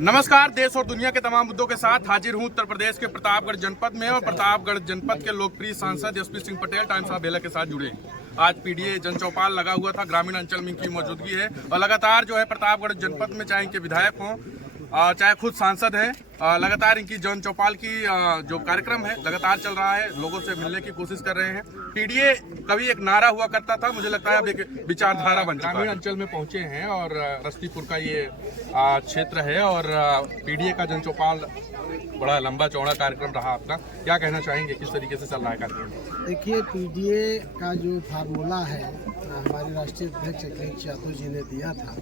नमस्कार। देश और दुनिया के तमाम मुद्दों के साथ हाजिर हूं उत्तर प्रदेश के प्रतापगढ़ जनपद में और प्रतापगढ़ जनपद के लोकप्रिय सांसद SP Singh Patel Times of Bela के साथ जुड़े हैं। आज पीडीए जन चौपाल लगा हुआ था, ग्रामीण अंचल में इनकी मौजूदगी है और लगातार जो है प्रतापगढ़ जनपद में चाहे इनके विधायक हों चाहे खुद सांसद हैं, लगातार इनकी जन चौपाल की जो कार्यक्रम है लगातार चल रहा है। लोगों से मिलने की कोशिश कर रहे हैं। पीडीए कभी एक नारा हुआ करता था, मुझे लगता है अब एक विचारधारा बन चुका है। ग्रामीण अंचल में पहुंचे हैं और रस्तीपुर का ये क्षेत्र है और पीडीए का जन चौपाल बड़ा लंबा चौड़ा कार्यक्रम रहा आपका। क्या कहना चाहेंगे, किस तरीके से चल रहा है कार्यक्रम? देखिए, पीडीए का जो फार्मूला है हमारे राष्ट्रीय अध्यक्ष अखिलेश यादव जी ने दिया था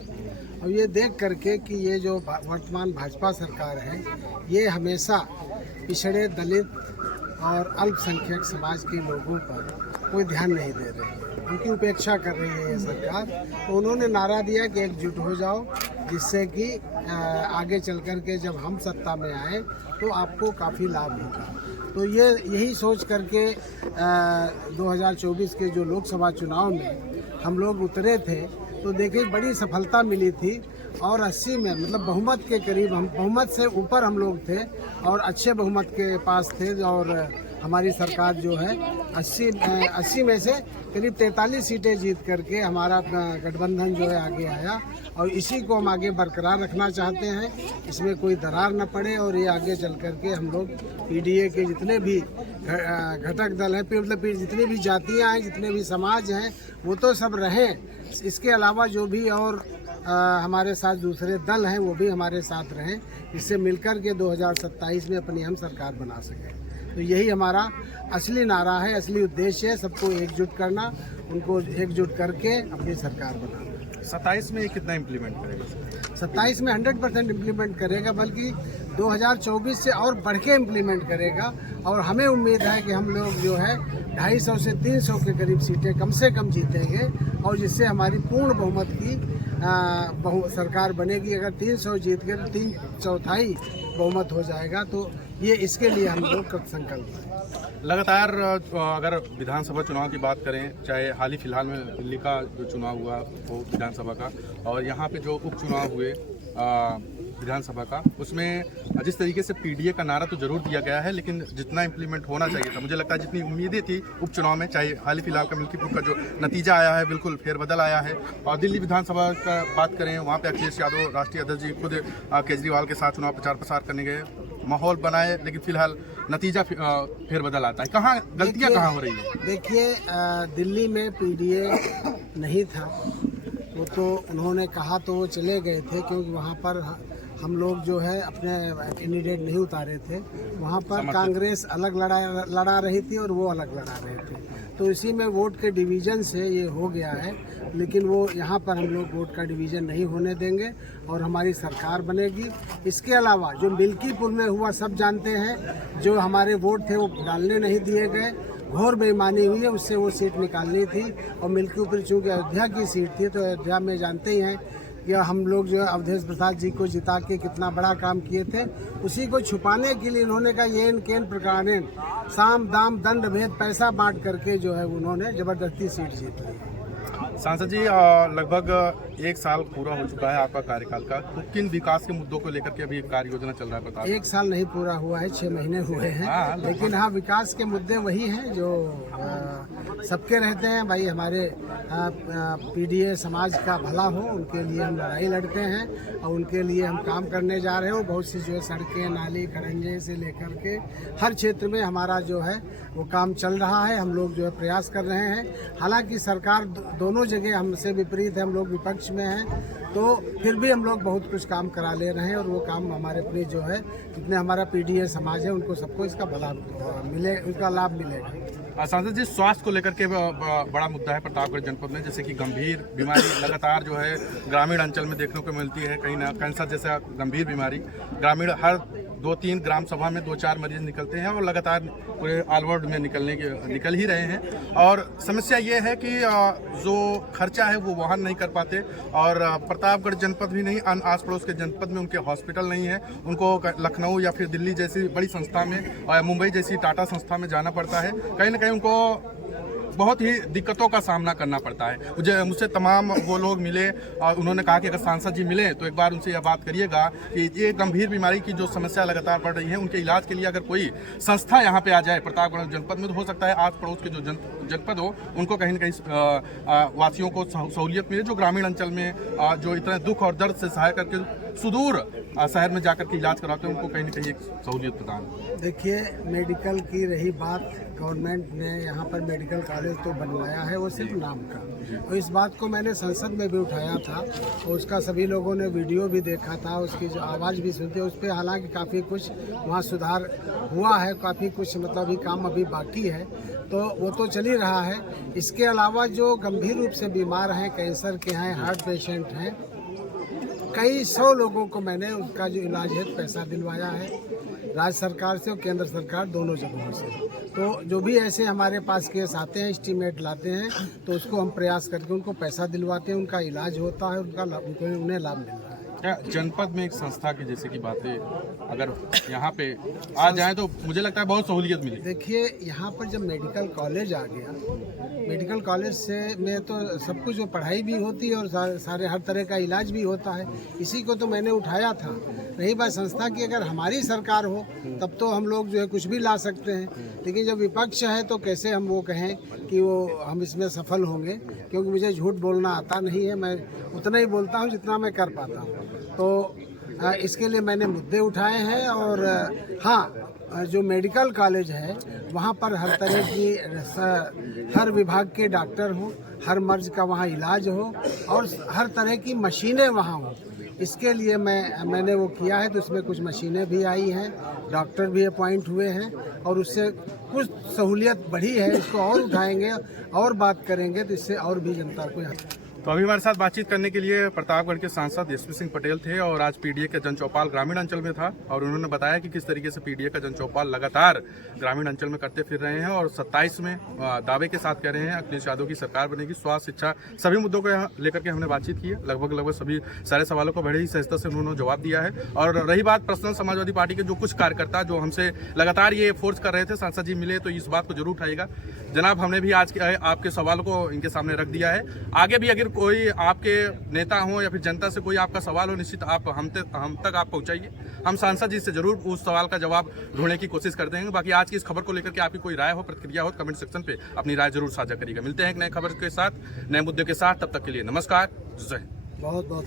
और ये देख करके कि ये जो वर्तमान भाजपा सरकार है ये हमेशा पिछड़े, दलित और अल्पसंख्यक समाज के लोगों पर कोई ध्यान नहीं दे रही है, उनकी उपेक्षा कर रही है ये सरकार। तो उन्होंने नारा दिया कि एकजुट हो जाओ, जिससे कि आगे चल कर के जब हम सत्ता में आए तो आपको काफ़ी लाभ होगा। तो यही सोच करके 2024 के जो लोकसभा चुनाव में हम लोग उतरे थे तो देखिए बड़ी सफलता मिली थी और 80 में मतलब बहुमत के करीब, हम बहुमत से ऊपर हम लोग थे और अच्छे बहुमत के पास थे और हमारी सरकार जो है 80 में से करीब 43 सीटें जीत करके हमारा गठबंधन जो है आगे आया और इसी को हम आगे बरकरार रखना चाहते हैं, इसमें कोई दरार न पड़े और ये आगे चल करके हम लोग पीडीए के जितने भी घटक दल हैं, मतलब जितनी भी जातियां हैं, जितने भी समाज हैं वो तो सब रहें, इसके अलावा जो भी और हमारे साथ दूसरे दल हैं वो भी हमारे साथ रहें, इससे मिलकर के 2027 में अपनी हम सरकार बना सकें। तो यही हमारा असली नारा है, असली उद्देश्य है, सबको एकजुट करना, उनको एकजुट करके अपनी सरकार बनाना। 27 में ये कितना इम्प्लीमेंट करेगा? 27 में 100% इम्प्लीमेंट करेगा, बल्कि 2024 से और बढ़ के इम्प्लीमेंट करेगा और हमें उम्मीद है कि हम लोग जो है 250 से 300 के करीब सीटें कम से कम जीतेंगे और जिससे हमारी पूर्ण बहुमत की सरकार बनेगी। अगर 300 जीत गए तो 3/4 बहुमत हो जाएगा, तो ये इसके लिए हम लोग कृत संकल्प हैं। लगातार अगर विधानसभा चुनाव की बात करें, चाहे हाल ही फिलहाल में दिल्ली का जो चुनाव हुआ वो विधानसभा का और यहाँ पे जो उपचुनाव हुए विधानसभा का, उसमें जिस तरीके से पीडीए का नारा तो जरूर दिया गया है, लेकिन जितना इम्प्लीमेंट होना चाहिए था, मुझे लगता है जितनी उम्मीदें थी उपचुनाव में, चाहे हाल ही फिलहाल का मिल्कीपुर का जो नतीजा आया है बिल्कुल फेरबदल आया है। और दिल्ली विधानसभा का बात करें, वहाँ पे अखिलेश यादव राष्ट्रीय अध्यक्ष जी खुद केजरीवाल के साथ चुनाव प्रचार प्रसार करने गए, माहौल बनाए, लेकिन फिलहाल नतीजा फेरबदल आता है। कहाँ गलतियाँ कहाँ हो रही है? देखिए, दिल्ली में पीडीए नहीं था, वो तो उन्होंने कहा तो वो चले गए थे, क्योंकि वहाँ पर हम लोग जो है अपने कैंडिडेट नहीं उतारे थे। वहाँ पर कांग्रेस अलग लड़ा रही थी और वो अलग लड़ा रहे थे, तो इसी में वोट के डिवीज़न से ये हो गया है। लेकिन वो यहाँ पर हम लोग वोट का डिवीज़न नहीं होने देंगे और हमारी सरकार बनेगी। इसके अलावा जो मिल्कीपुर में हुआ सब जानते हैं, जो हमारे वोट थे वो डालने नहीं दिए गए, घोर बेईमानी हुई है, उससे वो सीट निकालनी थी और मिल्कीपुर चूँकि अयोध्या की सीट थी तो अयोध्या में जानते ही हैं कि हम लोग जो है अवधेश प्रसाद जी को जिता के कितना बड़ा काम किए थे, उसी को छुपाने के लिए इन्होंने कहा येन केन प्रकारेण, साम दाम दंड भेद पैसा बांट करके जो है उन्होंने जबरदस्ती सीट जीत ली। सांसद जी, लगभग 1 साल पूरा हो चुका है आपका कार्यकाल का, तो किन विकास के मुद्दों को लेकर के अभी कार्य योजना चल रहा है बता? 1 साल नहीं पूरा हुआ है, 6 महीने हुए हैं, लेकिन हाँ विकास के मुद्दे वही हैं जो सबके रहते हैं। भाई हमारे पीडीए समाज का भला हो, उनके लिए हम लड़ाई लड़ते हैं और उनके लिए हम काम करने जा रहे हो। बहुत सी जो है सड़कें, नाली, खड़ंजे से लेकर के हर क्षेत्र में हमारा जो है वो काम चल रहा है। हम लोग जो है प्रयास कर रहे हैं, हालांकि सरकार दोनों जगह हमसे विपरीत है, हम लोग विपक्ष में हैं, तो फिर भी हम लोग बहुत कुछ काम करा ले रहे हैं और वो काम हमारे अपने जो है जितने हमारा पीडीए समाज है उनको सबको इसका भला मिले, उसका लाभ मिलेगा। सांसद जी, स्वास्थ्य को लेकर के बड़ा मुद्दा है प्रतापगढ़ जनपद में, जैसे कि गंभीर बीमारी लगातार जो है ग्रामीण अंचल में देखने को मिलती है। कहीं ना कैंसर जैसा गंभीर बीमारी ग्रामीण हर 2-3 ग्राम सभा में 2-4 मरीज निकलते हैं और लगातार पूरे ऑल वर्ल्ड में निकल ही रहे हैं। और समस्या ये है कि जो खर्चा है वो वहन नहीं कर पाते और प्रतापगढ़ जनपद भी नहीं, आस पड़ोस के जनपद में उनके हॉस्पिटल नहीं है, उनको लखनऊ या फिर दिल्ली जैसी बड़ी संस्था में और मुंबई जैसी टाटा संस्था में जाना पड़ता है। कहीं ना कहीं उनको बहुत ही दिक्कतों का सामना करना पड़ता है। मुझसे तमाम वो लोग मिले और उन्होंने कहा कि अगर सांसद जी मिले तो एक बार उनसे यह बात करिएगा कि ये गंभीर बीमारी की जो समस्या लगातार बढ़ रही है, उनके इलाज के लिए अगर कोई संस्था यहाँ पे आ जाए प्रतापगढ़ जनपद में, तो हो सकता है आस पड़ोस के जो जनपद हो उनको कहीं न कहीं वासियों को सहूलियत मिले, जो ग्रामीण अंचल में जो इतने दुख और दर्द से सहाय करके सुदूर शहर में जाकर के इलाज कराते हैं, उनको कहीं न कहीं एक सहूलियत प्रदान। देखिए, मेडिकल की रही बात, गवर्नमेंट ने यहाँ पर मेडिकल कॉलेज तो बनवाया है, वो सिर्फ नाम का। और इस बात को मैंने संसद में भी उठाया था और उसका सभी लोगों ने वीडियो भी देखा था, उसकी जो आवाज़ भी सुनते, उस पर हालांकि काफ़ी कुछ वहाँ सुधार हुआ है, काफ़ी कुछ मतलब अभी काम अभी बाकी है, तो वो तो चल ही रहा है। इसके अलावा जो गंभीर रूप से बीमार हैं, कैंसर के हैं, हार्ट पेशेंट हैं, कई 100 लोगों को मैंने उसका जो इलाज है पैसा दिलवाया है, राज्य सरकार से और केंद्र सरकार दोनों जगहों से। तो जो भी ऐसे हमारे पास केस आते हैं, एस्टीमेट लाते हैं, तो उसको हम प्रयास करके उनको पैसा दिलवाते हैं, उनका इलाज होता है, उन्हें लाभ मिल रहा है। जनपद में एक संस्था की जैसे कि बातें अगर यहाँ पे आ जाए तो मुझे लगता है बहुत सहूलियत मिली। देखिए, यहाँ पर जब मेडिकल कॉलेज आ गया, मेडिकल कॉलेज से में तो सब कुछ, पढ़ाई भी होती है और सारे हर तरह का इलाज भी होता है। इसी को तो मैंने उठाया था। रही बात संस्था की, अगर हमारी सरकार हो तब तो हम लोग जो है कुछ भी ला सकते हैं, लेकिन जब विपक्ष है तो कैसे हम वो कहें कि वो हम इसमें सफल होंगे, क्योंकि मुझे झूठ बोलना आता नहीं है, मैं उतना ही बोलता हूँ जितना मैं कर पाता हूँ। तो इसके लिए मैंने मुद्दे उठाए हैं। और हाँ, जो मेडिकल कॉलेज है वहाँ पर हर तरह की, हर विभाग के डॉक्टर हों, हर मर्ज का वहाँ इलाज हो और हर तरह की मशीनें वहाँ हों, इसके लिए मैंने वो किया है। तो इसमें कुछ मशीनें भी आई हैं, डॉक्टर भी अपॉइंट हुए हैं और उससे कुछ सहूलियत बढ़ी है। इसको और उठाएंगे और बात करेंगे तो इससे और भी जनता को। तो अभी हमारे साथ बातचीत करने के लिए प्रतापगढ़ के सांसद एसपी सिंह पटेल थे और आज पीडीए का जनचौपाल ग्रामीण अंचल में था और उन्होंने बताया कि किस तरीके से पीडीए का जनचौपाल लगातार ग्रामीण अंचल में करते फिर रहे हैं और 27 में दावे के साथ कह रहे हैं अखिलेश यादव की सरकार बनेगी। स्वास्थ्य, शिक्षा, सभी मुद्दों को यहाँ लेकर के हमने बातचीत की है। लगभग सभी सारे सवालों को बड़े ही सहजता से उन्होंने जवाब दिया है। और रही बात पर्सनल समाजवादी पार्टी के जो कुछ कार्यकर्ता जो हमसे लगातार ये फोर्स कर रहे थे सांसद जी मिले तो इस बात को जरूर उठाइएगा जनाब। हमने भी आज आपके सवालों को इनके सामने रख दिया है। आगे भी अगर कोई आपके नेता हो या फिर जनता से कोई आपका सवाल हो, निश्चित आप हम तक आप पहुंचाइए। हम सांसद जी से जरूर उस सवाल का जवाब ढूंढने की कोशिश करते हैं। बाकी आज की इस खबर को लेकर के आपकी कोई राय हो, प्रतिक्रिया हो, कमेंट सेक्शन पे अपनी राय जरूर साझा करिएगा। मिलते हैं एक नए खबर के साथ, नए मुद्दे के साथ। तब तक के लिए नमस्कार। जय। बहुत बहुत